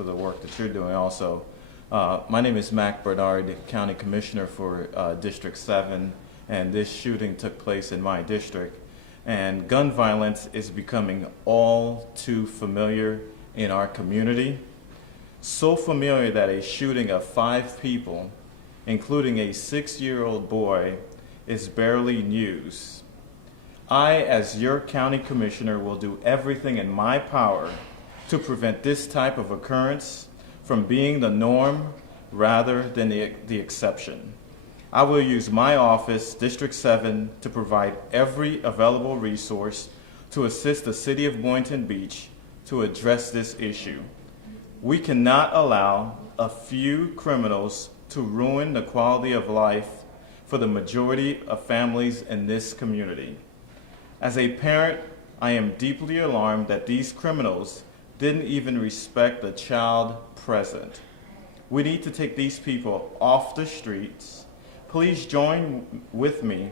for the work that you're doing also. My name is Mack, County Commissioner for District 7, and this shooting took place in my district. And gun violence is becoming all too familiar in our community. So familiar that a shooting of 5 people, including a 6-year-old boy, is barely news. I, as your county commissioner, will do everything in my power to prevent this type of occurrence from being the norm rather than the exception. I will use my office, District 7, to provide every available resource to assist the City of Boynton Beach to address this issue. We cannot allow a few criminals to ruin the quality of life for the majority of families in this community. As a parent, I am deeply alarmed that these criminals didn't even respect the child present. We need to take these people off the streets. Please join with me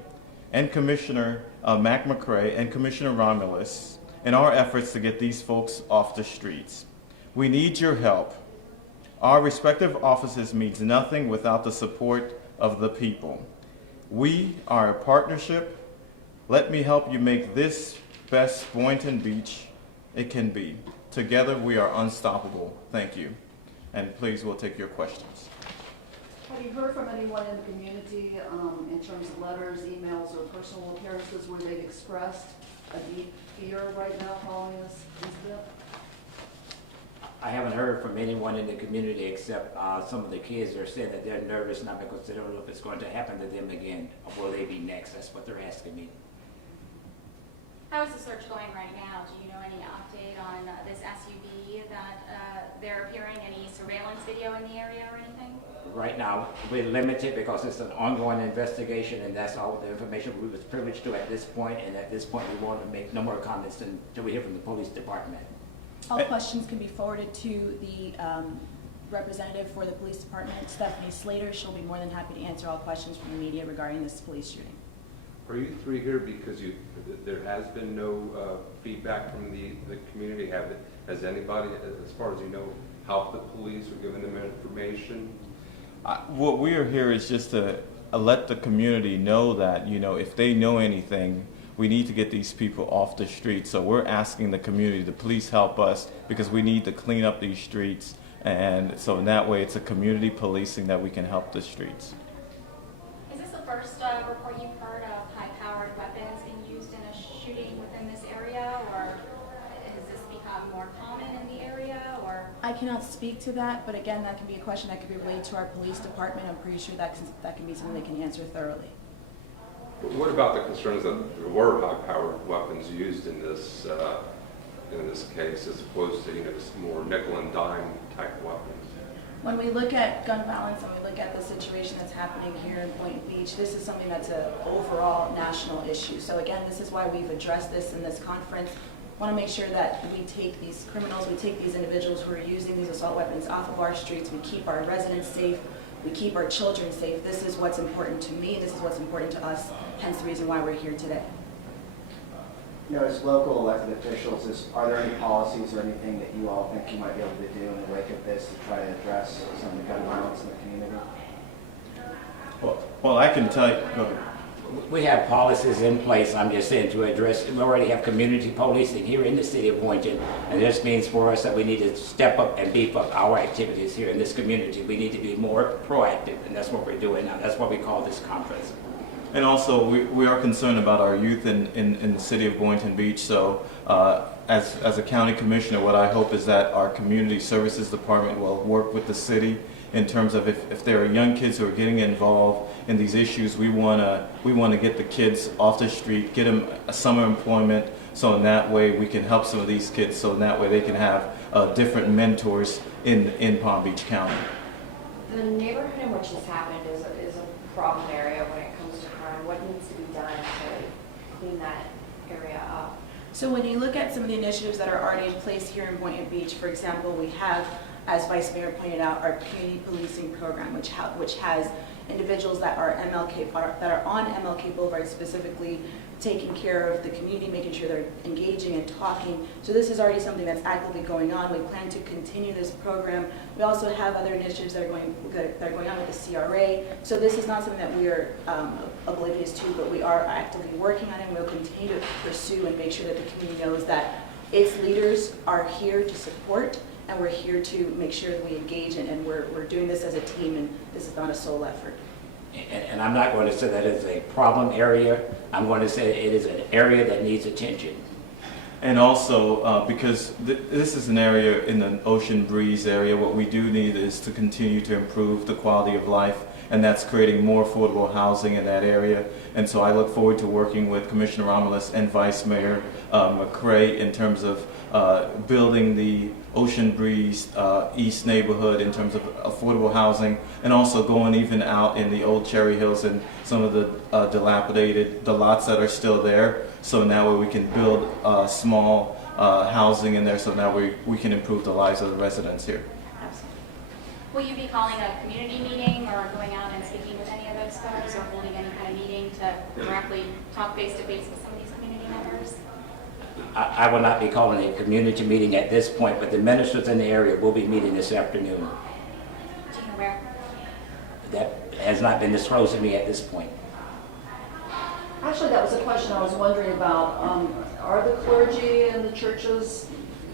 and Commissioner Mack and Commissioner Romelus in our efforts to get these folks off the streets. We need your help. Our respective offices means nothing without the support of the people. We are a partnership. Let me help you make this best Boynton Beach it can be. Together we are unstoppable. Thank you. And please, we'll take your questions. Have you heard from anyone in the community in terms of letters, emails, or personal appearances where they've expressed a deep fear right now following this incident? I haven't heard from anyone in the community except some of the kids are saying that they're nervous now because they don't know if it's going to happen to them again. Or will they be next? That's what they're asking me. How is the search going right now? Do you know any update on this SUV that they're appearing? Any surveillance video in the area or anything? Right now, we're limited because it's an ongoing investigation, and that's all the information we was privileged to at this point. And at this point, we want to make no more comments until we hear from the police department. All questions can be forwarded to the representative for the police department, Stephanie Slater. She'll be more than happy to answer all questions from the media regarding this police shooting. Are you three here because there has been no feedback from the community? Has anybody, as far as you know, helped the police or given them information? What we are here is just to let the community know that, if they know anything, we need to get these people off the streets. So we're asking the community to please help us because we need to clean up these streets. And so in that way, it's a community policing that we can help the streets. Is this the first report you've heard of high-powered weapons being used in a shooting within this area, or has this become more common in the area? Or I cannot speak to that, but again, that can be a question that can be relayed to our police department. I'm pretty sure that can be something they can answer thoroughly. What about the concerns that there were high-powered weapons used in this case, as opposed to more nickel and dime type weapons? When we look at gun violence and we look at the situation that's happening here in Boynton Beach, this is something that's an overall national issue. So again, this is why we've addressed this in this conference. We want to make sure that we take these criminals, we take these individuals who are using these assault weapons off of our streets, we keep our residents safe, we keep our children safe. This is what's important to me, this is what's important to us, hence the reason why we're here today. As local elected officials, are there any policies or anything that you all think you might be able to do in the wake of this to try to address some of the gun violence in the community? Well, I can tell you. Go ahead. We have policies in place, I'm just saying, to address, we already have community policing here in the city of Boynton, and this means for us that we need to step up and beef up our activities here in this community. We need to be more proactive, and that's what we're doing now. That's what we call this conference. And also, we are concerned about our youth in the city of Boynton Beach. So as a county commissioner, what I hope is that our community services department will work with the city in terms of if there are young kids who are getting involved in these issues, we want to get the kids off the street, get them summer employment, so in that way we can help some of these kids, so in that way they can have different mentors in Palm Beach County. The neighborhood in which this happened is a problem area when it comes to crime. What needs to be done to clean that area up? So when you look at some of the initiatives that are already in place here in Boynton Beach, for example, we have, as Vice Mayor pointed out, our community policing program, which has individuals that are on MLK Boulevard, specifically taking care of the community, making sure they're engaging and talking. So this is already something that's actively going on. We plan to continue this program. We also have other initiatives that are going on with the CRA. So this is not something that we are oblivious to, but we are actively working on it, and we'll continue to pursue and make sure that the community knows that its leaders are here to support, and we're here to make sure that we engage, and we're doing this as a team, and this is not a sole effort. And I'm not going to say that it's a problem area. I'm going to say it is an area that needs attention. And also, because this is an area in the Ocean Breeze area, what we do need is to continue to improve the quality of life, and that's creating more affordable housing in that area. And so I look forward to working with Commissioner Romelus and Vice Mayor McCray in terms of building the Ocean Breeze East neighborhood in terms of affordable housing, and also going even out in the old Cherry Hills and some of the the lots that are still there. So now we can build small housing in there, so now we can improve the lives of the residents here. Absolutely. Will you be calling a community meeting or going out and speaking with any of those folks or holding any kind of meeting to directly talk face-to-face with some of these community members? I will not be calling a community meeting at this point, but the ministers in the area will be meeting this afternoon. Do you know where? That has not been disclosed to me at this point. Actually, that was a question I was wondering about. Are the clergy and the churches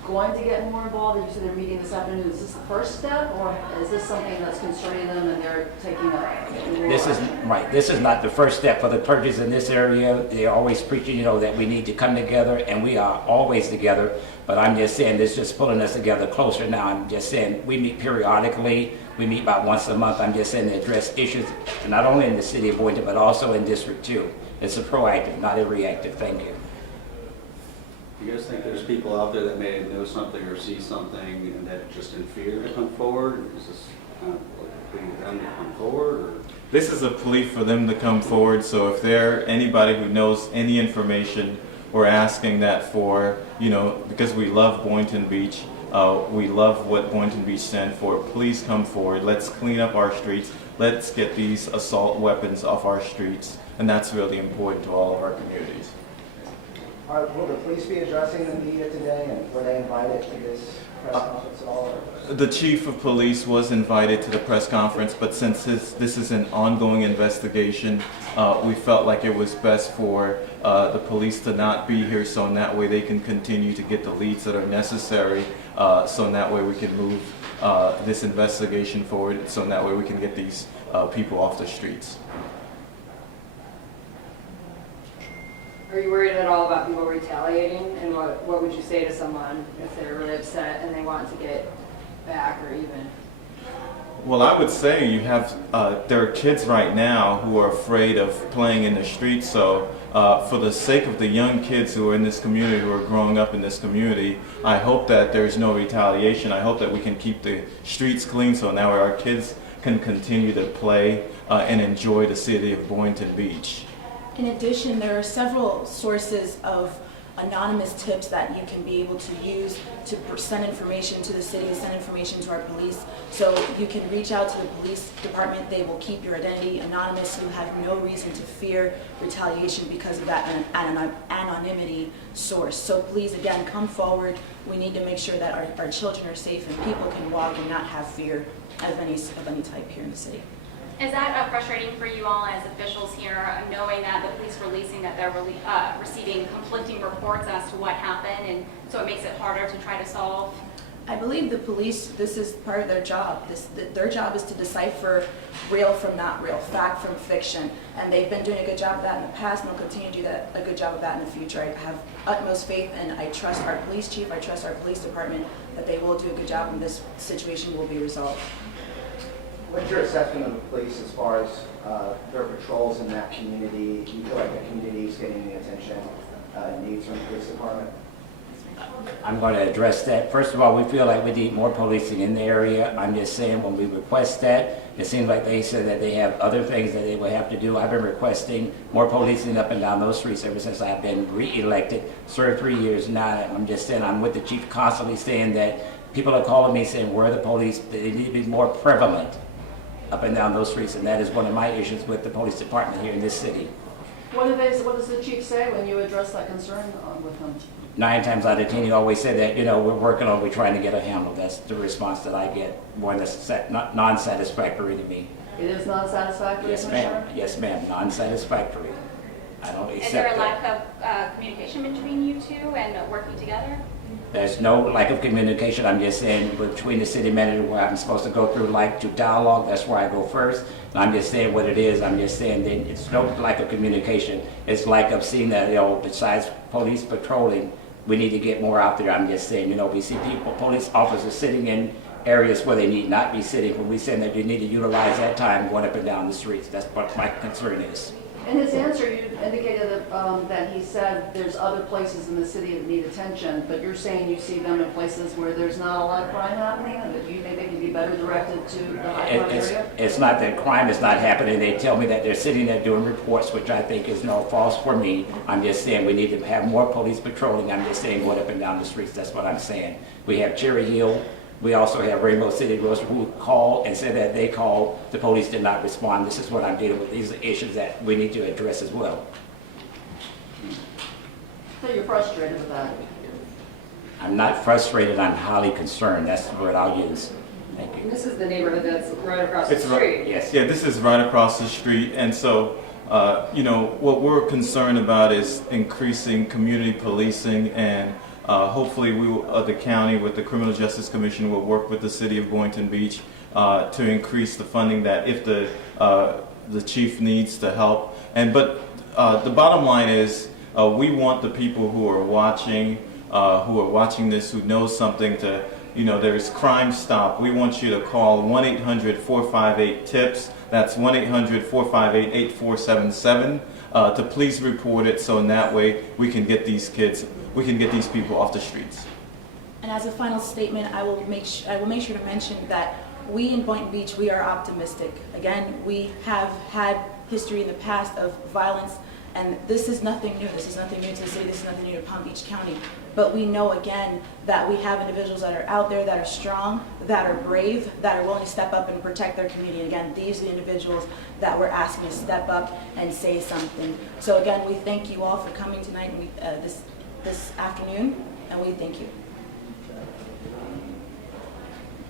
going to get more involved? You said they're meeting this afternoon. Is this the first step, or is this something that's concerning them and they're taking a... This is right. This is not the first step for the clergies in this area. They're always preaching, that we need to come together, and we are always together. But I'm just saying, this is just pulling us together closer now. I'm just saying, we meet periodically. We meet about once a month. I'm just saying to address issues not only in the city of Boynton, but also in District 2. It's a proactive, not a reactive. Thank you. Do you guys think there's people out there that may know something or see something and that just in fear to come forward? Is this kind of like a plea to them to come forward? Or? This is a plea for them to come forward, so if there anybody who knows any information, we're asking that for, because we love Boynton Beach, we love what Boynton Beach stands for, please come forward, let's clean up our streets, let's get these assault weapons off our streets, and that's really important to all of our communities. Will the police be addressing the media today, and were they invited to this press conference at all? Or? The chief of police was invited to the press conference, but since this is an ongoing investigation, we felt like it was best for the police to not be here, so in that way they can continue to get the leads that are necessary, so in that way we can move this investigation forward, so in that way we can get these people off the streets. Are you worried at all about people retaliating? And what would you say to someone if they're really upset and they want to get back or even? Well, I would say you have, there are kids right now who are afraid of playing in the streets, so for the sake of the young kids who are in this community, who are growing up in this community, I hope that there's no retaliation. I hope that we can keep the streets clean so now our kids can continue to play and enjoy the city of Boynton Beach. In addition, there are several sources of anonymous tips that you can be able to use to send information to the city, send information to our police. So you can reach out to the police department. They will keep your identity anonymous. You have no reason to fear retaliation because of that anonymity source. So please, again, come forward. We need to make sure that our children are safe and people can walk and not have fear of any type here in the city. Is that frustrating for you all as officials here, knowing that the police releasing that they're receiving conflicting reports as to what happened, and so it makes it harder to try to solve? I believe the police, this is part of their job. Their job is to decipher real from not real, fact from fiction, and they've been doing a good job of that in the past, and they'll continue to do a good job of that in the future. I have utmost faith, and I trust our police chief, I trust our police department, that they will do a good job and this situation will be resolved. What's your assessment of the police as far as their patrols in that community? Do you feel like the community is getting the attention it needs from the police department? I'm going to address that. First of all, we feel like we need more policing in the area. I'm just saying when we request that, it seems like they said that they have other things that they will have to do. I've been requesting more policing up and down those streets ever since I've been re-elected, served 3 years now. I'm just saying I'm with the chief constantly saying that people are calling me saying where are the police, they need to be more prevalent up and down those streets, and that is one of my issues with the police department here in this city. What does the chief say when you address that concern with him? 9 times out of 10, he always said that, we're working on, we're trying to get a handle. That's the response that I get, more than non-satisfactory to me. It is non-satisfactory, Yes, Commissioner? ma'am. Yes, ma'am. Non-satisfactory. I don't accept Is there a that. lack of communication between you two and working together? There's no lack of communication. I'm just saying between the city manager, where I'm supposed to go through to dialogue, that's where I go first. And I'm just saying what it is. I'm just saying that it's no lack of communication. It's lack of seeing that, besides police patrolling, we need to get more out there. I'm just saying, we see police officers sitting in areas where they need not be sitting, when we say that you need to utilize that time going up and down the streets. That's what my concern is. In his answer, you indicated that he said there's other places in the city that need attention, but you're saying you see them in places where there's not a lot of crime happening, and that you think they can be better directed to the high crime area? It's not that crime is not happening. They tell me that they're sitting there doing reports, which I think is false for me. I'm just saying we need to have more police patrolling. I'm just saying going up and down the streets. That's what I'm saying. We have Cherry Hill. We also have Rainbow City Girls who called and said that they called, the police did not respond. This is what I'm dealing with. These are issues that we need to address as well. So you're frustrated with that? I'm not frustrated, I'm highly concerned. That's the word I'll use. Thank you. This is the neighborhood that's right across the It's right- street. Yes. Yeah, this is right across the street, and so, what we're concerned about is increasing community policing, and hopefully the county with the Criminal Justice Commission will work with the city of Boynton Beach to increase the funding that if the chief needs to help. But the bottom line is we want the people who are watching this, who know something to, there's Crime Stop. We want you to call 1-800-458-TIPS. That's 1-800-458-8477 to please report it, so in that way we can get these people off the streets. And as a final statement, I will make sure to mention that we in Boynton Beach, we are optimistic. Again, we have had history in the past of violence, and this is nothing new. This is nothing new to the city. This is nothing new to Palm Beach County. But we know, again, that we have individuals that are out there that are strong, that are brave, that are willing to step up and protect their community. And again, these are the individuals that we're asking to step up and say something. So again, we thank you all for coming tonight and this afternoon, and we thank you.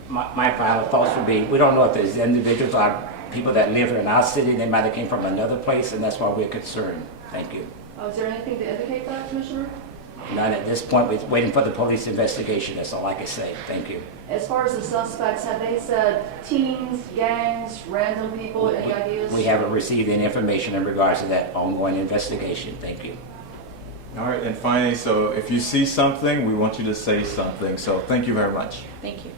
My final thoughts would be, we don't know if there's individuals or people that live here in our city. They might have came from another place, and that's why we're concerned. Thank you. Is there anything to indicate that, Commissioner? None at this point. We're waiting for the police investigation. That's all I can say. Thank you. As far as the suspects, have they said teens, gangs, random people, any ideas? We haven't received any information in regards to that ongoing investigation. Thank you. All right, and finally, so if you see something, we want you to say something. So thank you very much. Thank you.